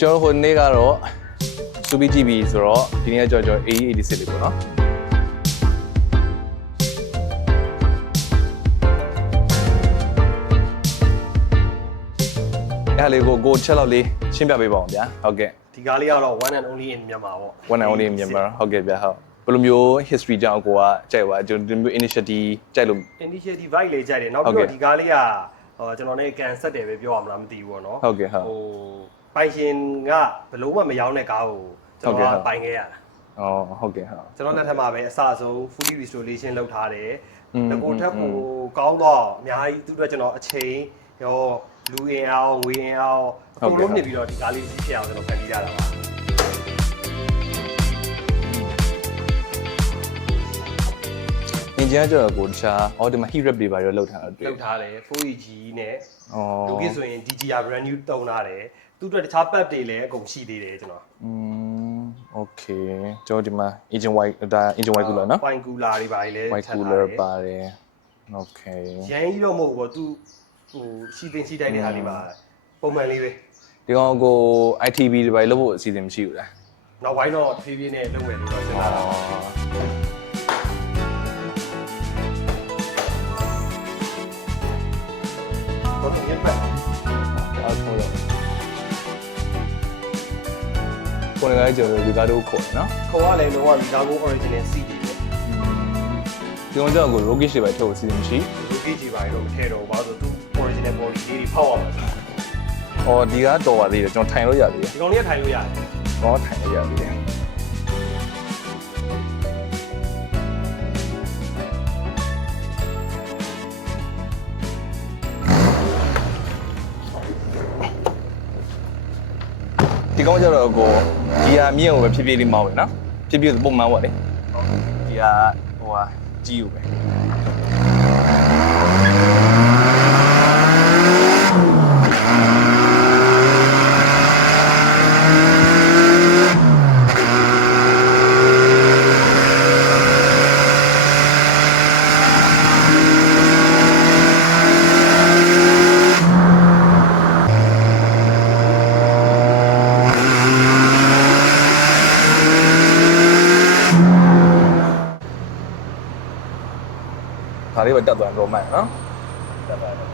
ကျွန်တော်ဟိုနေ့ကတော့စူပီကြည့်ပြီးဆိုတော့ဒီနေ့ကျွန်တော် AE86 လေးပေါ့နော်အဲ့လေးကိုချက်လောက်လေးရှင်းပြပေးပါအောင်ဗျာဟုတ်ကဲ့ဒီကားလေးကတော့ one and only in မြန်မာပေါ့ one and only in Myanmar ဟုတ်ကဲ့ဗျာဟုတ်ဘယ်လိုမျိုး history ကြောင့်ကိုကကြိုက်ပါကျွန်တော်ဒီမျိုး initiative ကြိုက်လို့ initiative vibe လေးကြိုက်တယ်နောက်ပြီးတော့ဒီကားလေးကကျွန်တော်နဲ့ကန်ဆက်တယ်ပဲပြောရမလားမသိဘူးပေါ့နော်ဟုတ်ကဲ့ဟုတ်ဟိုပိုင်ရှင်ကဘယ်လုံးမှမရောင်းတဲ့ကားကိုကျွန်တော်ကပိုင်ခဲ့ရတာဟုတ်ကဲ့ဟုတ်ကျွန်တော်လက်ထက်မှာပဲအစဆုံး fully restoration လုပ်ထားတယ်ငကိုထက်ကိုကောင်းတော့အများကြီးသူတို့ကျွန်တော်အချိန်ရောလူအင်အောင်ငွေအင်အောင်အကုန်လုံးမြင်ပြီးတော့ဒီကားလေးကြီးဖြစ်အောင်ကျွန်တော်ဖန်တီးရတာပါအင်ဂျင်ကကျွန်တော်ကိုတခြားဒီမှာ heat wrap တွေပါရောလောက်ထားတာတွေ့လောက်ထားတယ် 4EG နဲ့လူကြီးဆိုရင် DGR brand new တုံးထားတယ်သူ့အတွက်တခြား pad တွေလည်းအကုန်ရှိသေးတယ်ကျွန်တော်okay ကျွန်တော်ဒီမှာ engine white ဒါ engine white cooler နော် white cooler တွေပါလေ white cooler ပါတယ် okay ရန်ကြီးတော့မဟုတ်ဘူးသူဟိုရှိတင်ရှိတိုင်းတဲ့ဟာလေးပါပုံမှန်လေးပဲဒီကောင်ကို ITV တွေပါလို့ဖို့အစီအစဉ်မရှိဘူးလားနောက်ပိုင်းတော့ဖြည်းဖြည်းနဲ့လုပ်မယ်လို့တော့စဉ်းစားတာတော့ငင်းပတ်အားထုတ်ရကိုယ်လည်းကျွန်တော်ဒီကားတို့ခေါ်နော်ခေါ်ရလဲလုံးဝဒီကားကို original seat တွေပဲဒီကောင်ကြောင့်ကို rocket တွေပါထုတ်အစီအစဉ်မရှိ rocket တွေပါတော့မထည့်တော့ဘာလို့သူ original body လေးတွေဖောက်ရမှာဒီကားတော်ပါသေးတယ်ကျွန်တော်ထိုင်လို့ရသေးတယ်ဒီကောင်လေးကထိုင်လို့ရတယ်တော့ထိုင်လို့ရသေးတယ်ဒီကောင်ကျတော့ကိုဒီဟာမြင့်ကိုပဲဖြည်းဖြည်းလေးမောင်းပဲနော်ဖြည်းဖြည်းပုံမှန်ပေါ့လေဒီဟာဟိုဟာကြီးကိုပဲဒါလေးပဲတက်သွားတော့မှန်နော်တက်သွားတယ်